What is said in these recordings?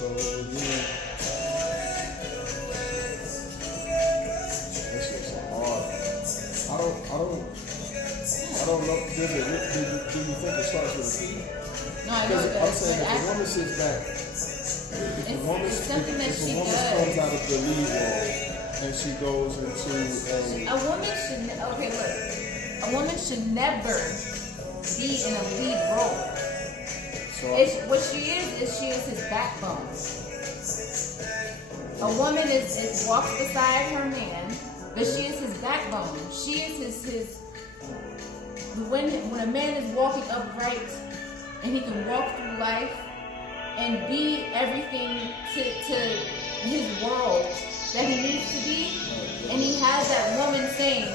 So yeah. This is hard. I don't know. Do you think it starts with a P? No, I know it I'm does. saying if a woman sits back, if a woman comes out of the lead role and she goes into a woman should a woman should never be in a lead role. So What she is his backbone. A woman is walks beside her man, but she is his backbone. She is his when a man is walking upright and he can walk through life and be everything to his world that he needs to be, and he has that woman saying,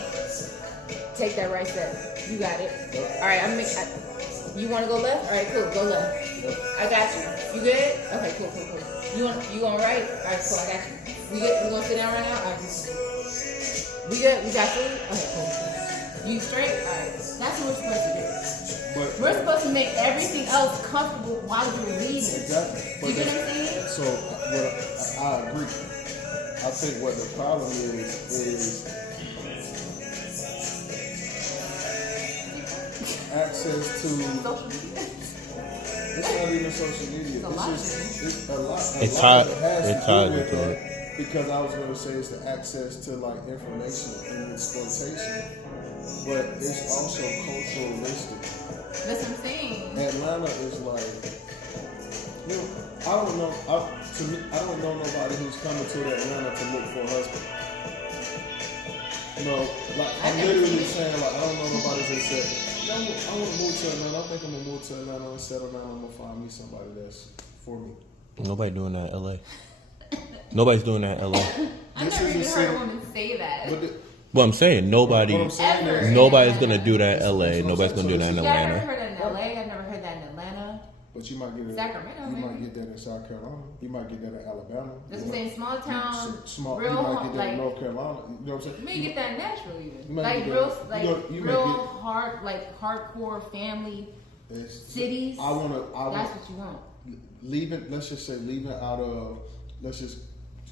take that right step. You got it. All right, you want to go left? All right, cool. Go left. I got you. You good? Okay, cool. You going right? All right, cool. I got you. We good? We gonna sit down right now? All right. We good? We got food? Okay, cool. You straight? All right. That's what we're supposed to do. We're supposed to make everything else comfortable while we're leading. Exactly. You get what I'm saying? So I agree. I think what the problem is access to. It's not even social media. It's a lot. It ties into it. Because I was going to say it's the access to like information and exploitation, but it's also culturalistic. That's what I'm saying. Atlanta is like, I don't know. To me, I don't know nobody who's coming to Atlanta to look for a husband. I'm literally saying like I don't know nobody that said, I want to move to Atlanta. I think I'm gonna move to Atlanta and settle down. I'm gonna find me somebody that's for me. Nobody doing that in LA. Nobody's doing that in LA. I've never even heard a woman say that. Well, I'm saying nobody's gonna do that in LA. Nobody's gonna do that in I've Atlanta. never heard that in LA. I've never heard that in Atlanta. But you might get it. Sacramento, You might get that in South Carolina. You might get that in Alabama. That's what I'm saying. Small town, real you might get that like in North Carolina. You know what I'm saying? you may get that natural even. You might Like get real, that- like you may real get- hard, like hardcore family cities. I want. That's what you want. Let's just say leaving out of. Let's just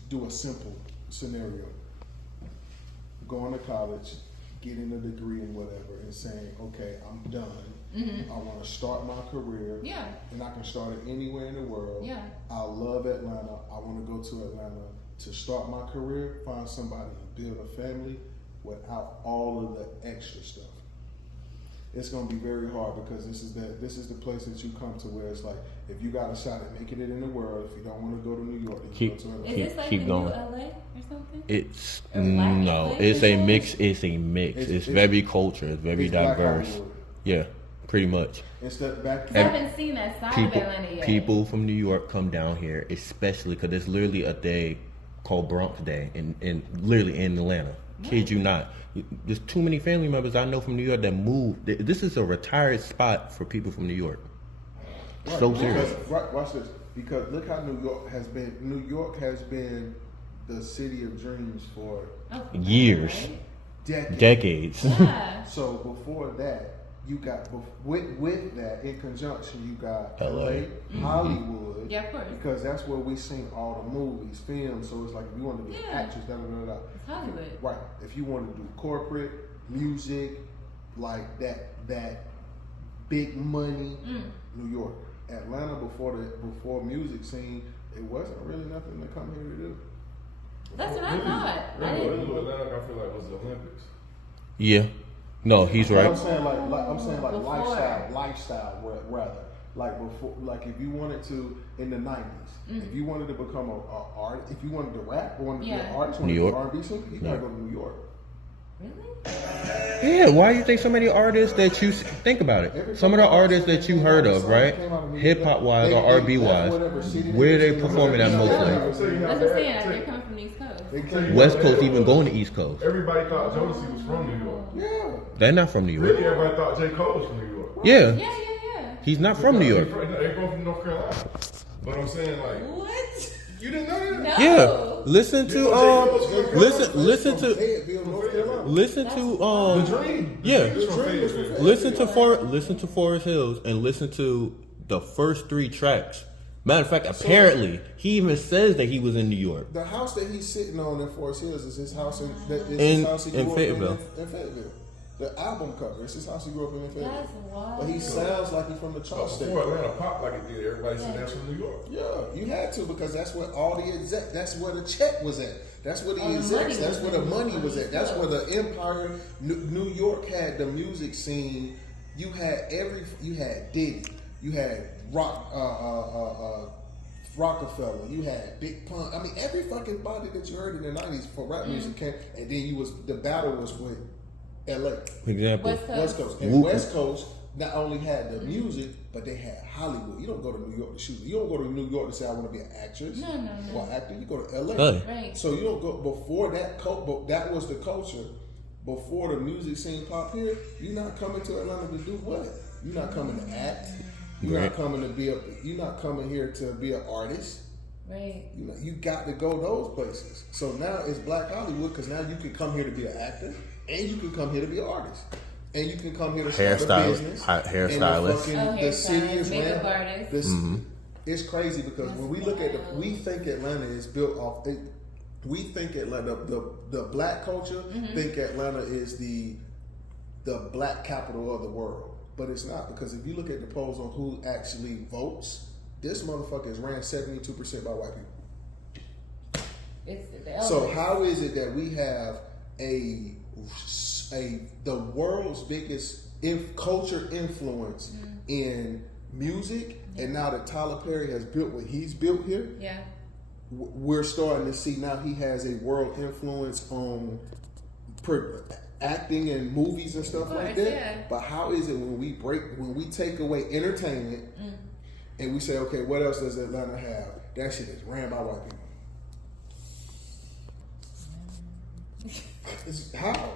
do a simple scenario. Going to college, getting a degree and whatever, and saying, okay, I'm done. Mm-hmm. I want to start my career. Yeah. And I can start it anywhere in the world. Yeah. I love Atlanta. I want to go to Atlanta to start my career, find somebody and build a family without all of the extra stuff. It's going to be very hard because this is the place that you come to where it's like, if you got a shot at making it in the world, if you don't want to go to New York, then you go to Atlanta. Is this like the new LA or something? It's no, it's a mix. It's a mix. It's very cultural. It's very diverse. Yeah, pretty much. It's the back. I haven't seen that side of Atlanta yet. People from New York come down here, especially because there's literally a day called Bronx Day, in literally in Atlanta. Kid you not. There's too many family members I know from New York that moved. This is a retired spot for people from New York. Right, So serious. Watch this. Because look how New York has been. New York has been the city of dreams for years, right? decades. Yeah. So before that, you got with that in conjunction, you got LA, Hollywood. Yeah, of course. Because that's where we seen all the movies, films. So it's like if you want to be an actress, da da da da. It's Hollywood. Right. If you want to do corporate music, like that big money, New York. Atlanta before music scene, it wasn't really nothing to come here to do. That's what I thought. Atlanta, I feel like was the Olympics. Yeah. No, he's right. I'm saying like lifestyle rather. Like before, like if you wanted to in the '90s, if you wanted to become a art, if you wanted to rap or wanted to be an artist, wanted to be R&B singer, you gotta go to New York. Really? Yeah, why do you think so many artists that you think about it? Some of the artists that you heard of, right? Hip hop wise or R&B wise, where they performing at mostly? That's what I'm saying. They're coming from the East Coast. West Coast, even going to East Coast. Everybody thought Jodeci was from New York. Yeah. They're not from New York. Really, everybody thought J. Cole was from New York. Yeah. Yeah. He's not from New York. They're both from North Carolina. But I'm saying like, What? you didn't know that? No. Yeah. Listen to listen to Forest Hills and listen to the first 3 tracks Matter of fact, apparently, he even says that he was in New York. The house that he's sitting on in Forest Hills is his house in In Fayetteville. Fayetteville. In Fayetteville. The album cover. It's his house he grew up in Fayetteville. That's wild. But he sounds like he's from the Before Charles State. Atlanta popped like it did, everybody said that's from New York. Yeah, you had to because that's where all the that's where the check was at. That's where the Oh, the execs. money That's was where the in. money was at. That's Yeah. where the empire. New York had the music scene. You had Diddy. You had Rockefeller. You had Big Pun. I mean, every fucking body that you heard in the '90s for rap music came, and then the battle was with L.A. Example. West Coast. And Whoop. West Coast not only had the music, but they had Hollywood. You don't go to New York to shoot. You don't go to New York to say I want to be an actress No. or actor. You go to LA. Right. So you don't go before that. But that was the culture. Before the music scene popped here, you're not coming to Atlanta to do what? You're not coming to act. You're Right. not coming to be You're not coming here to be an artist. Right. You got to go those places. So now it's Black Hollywood because now you can come here to be an actor and you can come here to be an artist. And you can come here to start a Hairstylist. business. Hairstylist. And the city is makeup ran. artist. It's crazy because when we look at we think Atlanta is built off. We think Atlanta, the black culture, think Atlanta is the black capital of the world, but it's not because if you look at the polls on who actually votes, this motherfucker is ran 72% by white people. It's the So elders. how is it that we have the world's biggest culture influence in music, and now that Tyler Perry has built what he's built here, Yeah. we're starting to see now he has a world influence on acting and movies and stuff Of like course, that. yeah. But how is it when we take away entertainment and we say, okay, what else does Atlanta have? That shit is ran by white people. How?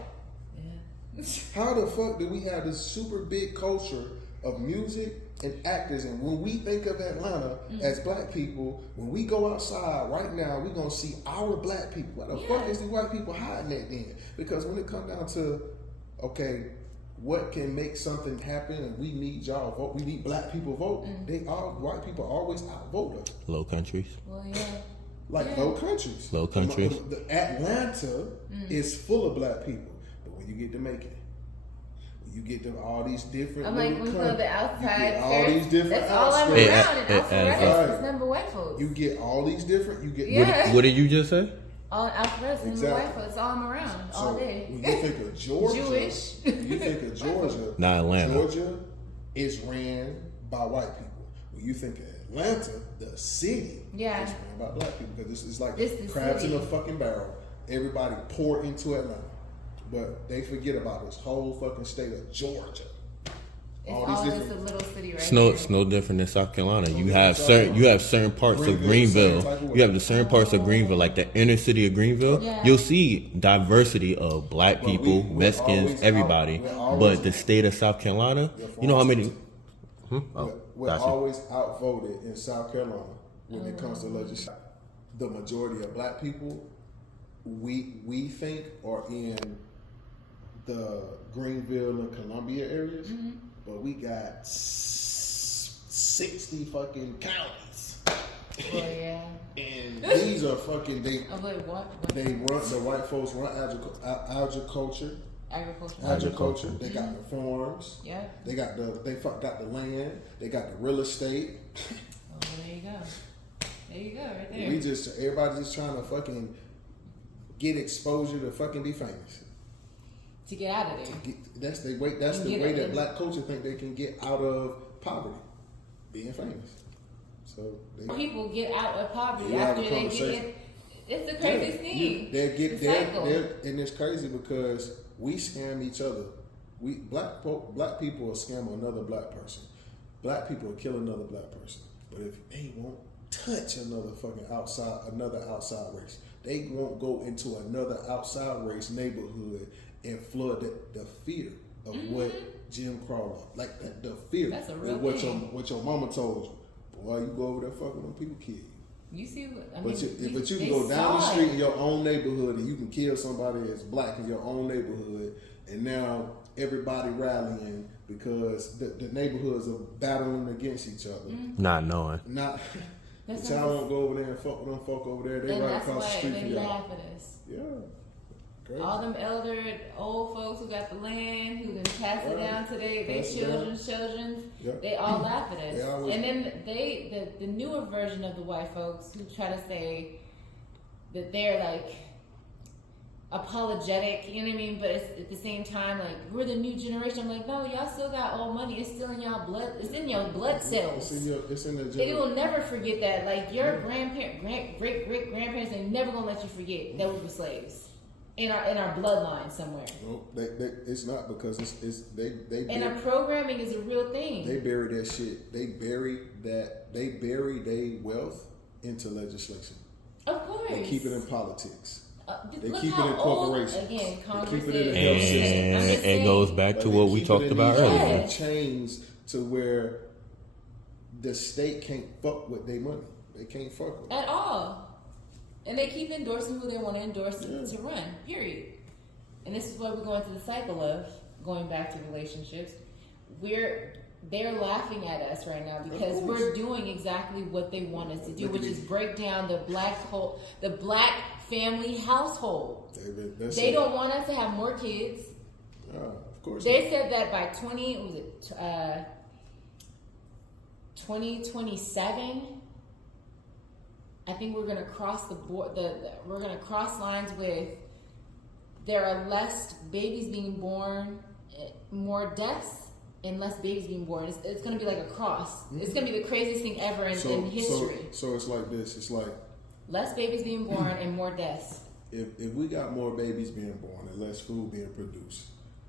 Yeah. How the fuck do we have this super big culture of music and actors? And when we think of Atlanta as black people, when we go outside right now, we're gonna see our black people. Why the fuck is the white people hiding that then? Because when it comes down to, okay, what can make something happen and we need y'all vote, we need black people vote, white people always outvote us. Low countries. Well, yeah. Like low countries. Low countries. The Atlanta is full of black people. But when you get to Macon, when you get to all these different I'm like, little we go to countries, the outside. you get all these different That's all I'm outskirts. around. And Alpharetta right. is number white folks. You get all these different, you get Yeah. What did you just say? All Alpharetta is number Exactly. white folks. All I'm around all so day. when you think of Georgia, Jewish. when you think of Georgia, Not Atlanta. Georgia is ran by white people. When you think of Atlanta, the city Yeah. is ran by black people because it's like This the crabs in city. a fucking barrel. Everybody pour into Atlanta, but they forget about this whole fucking state of Georgia. It's All all these just a different. little city right It's here. no different than South Carolina. You different have than South certain parts of Greenville, Greenville. same type of way. You have the certain parts of Greenville, like the inner city of Greenville. Yeah. You'll see diversity of black But people, we're Mexicans, always everybody. we're always- But the state of South Carolina, you know how many? We're gotcha. always outvoted in South Carolina when it comes to legislation. The majority of black people, we think, are in the Greenville and Columbia areas, but we got 60 fucking counties. Well, yeah. And these are fucking I'm like, what? they run the white folks run agriculture. Agriculture. They got the farms. Yeah. They got the got the land. They got the real estate. Oh, there you go. There you go, right there. Everybody's just trying to fucking get exposure to fucking be famous. To get out of there. That's the way. That's the Get way it. that black culture think they can get out of poverty, being famous. So People get out of poverty We have after a they get conversation. it. It's the craziest thing. The cycle. And it's crazy because we scam each other. We black people will scam another black person. Black people will kill another black person. But if they won't touch another outside race, they won't go into another outside race neighborhood and flood the fear of what Jim Crow like the fear That's a real of what thing. your mama told you. Boy, you go over there fucking when people kill you. You see what I But mean? you can they go down the saw street it. in your own neighborhood and you can kill somebody that's black in your own neighborhood, and now everybody rallying because the neighborhoods are battling against each other. Not knowing. Not That's The child won't go over there and fuck with them folk over there. They and right that's across the why street they from y'all. laugh at us. Yeah. Crazy. All them old folks who got the land, who then pass it Right. down to their Pass it children, Yep. they all laugh at They us. always- And then the newer version of the white folks who try to say that they're like apologetic, you know what I mean? But it's, at the same time, like, we're the new generation. I'm like, no, y'all still got old money. It's still in y'all blood. It's in your blood cells. It's in the It will never forget that. Like, your great grandparents, they never gonna let you forget that we were slaves in our bloodline somewhere. Nope, it's not because they And our programming is a real thing. They bury that shit. They bury their wealth into legislation. Of course. They keep it in politics. They Look keep how it in old, corporations. again, Congress They keep it in is. the health system. I'm just And it saying. goes back Like, to they what we keep talked it in about these earlier. Yes. chains to where the state can't fuck with their money. They can't fuck with it. At all. And they keep endorsing who they want to endorse Yeah. to run, period. And this is what we're going through the cycle of, going back to relationships. They're laughing at us right now because course. we're doing exactly what they want us to do, Look at which these- is break down the black family household. That's They it. don't want us to have more kids. Of course. They said that by 2027, I think we're going to cross the board. We're going to cross lines with there are less babies being born, more deaths, and less babies being born. It's going to be like a cross. It's going to be the craziest thing ever in history. So it's like this. It's like Less babies being born and more deaths. if we got more babies being born and less food being produced,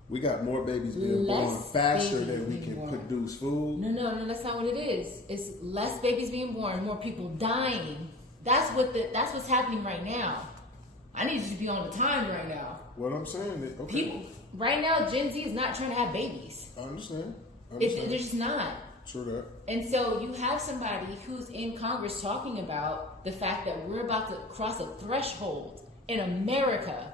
we got more babies being born Less faster babies than we being can born. produce food. No, that's not what it is. It's less babies being born, more people dying. That's what's happening right now. I need you to be on the time right now. What I'm saying is, okay, People right now, Gen Z is not trying to have babies. I understand. They're just not. True that. And so you have somebody who's in Congress talking about the fact that we're about to cross a threshold in America.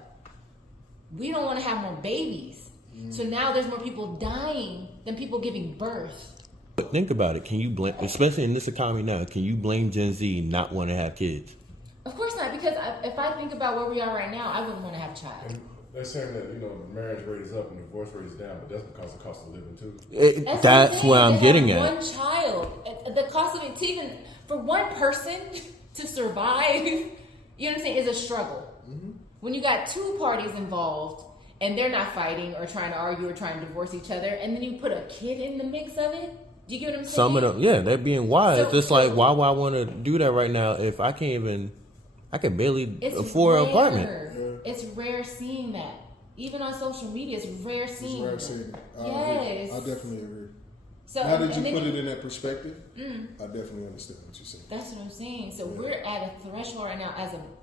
We don't want to have more babies. So now there's more people dying than people giving birth. But think about it. Can you blame, especially in this economy now, can you blame Gen Z not want to have kids? Of course not, because if I think about where we are right now, I wouldn't want to have a child. And they're saying that, the marriage rate is up and the divorce rate is down, but that's because of the cost of living too. That's what where I'm I'm saying. getting To have at. one child, the cost of it, to even for one person to survive, you know what I'm saying, is a struggle. Mm-hmm. When you got two parties involved and they're not fighting or trying to argue or trying to divorce each other, and then you put a kid in the mix of it, do you get what I'm saying? Some of them, yeah, they're being wise. So- It's like, why would I want to do that right now if I can barely It's afford an rare. apartment? It's rare seeing that. Even on social media, it's rare It's seeing rare it. seeing it. I Yes. agree. I definitely agree. So, Now that and you then put it in that perspective, Mm. I definitely understand what you're saying. That's what I'm saying. So we're at a threshold right now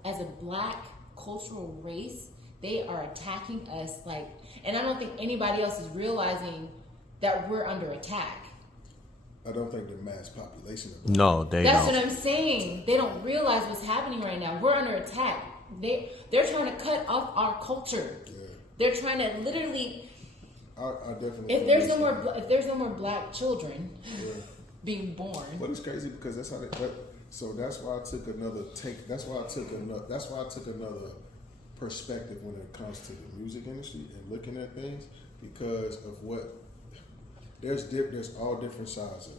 as a black cultural race. They are attacking us and I don't think anybody else is realizing that we're under attack. I don't think the mass population. No, they That's don't. what I'm saying. They don't realize what's happening right now. We're under attack. They're trying to cut off our culture. Yeah, They're trying to literally. I definitely. If there's no more black children being born. But it's crazy because that's how they. So that's why I took another take. That's why I took another perspective when it comes to the music industry and looking at things because of what there's all different sides of it.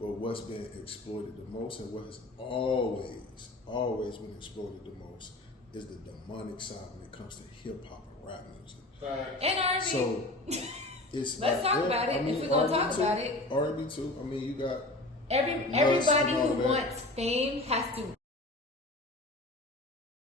But what's been exploited the most and what has always been exploited the most is the demonic side when it comes to hip hop and rap music. And R&B. So it's Let's talk about it, if we're gonna talk R&B too. about it. R&B too. I mean, you got Everybody and all who that. wants fame has to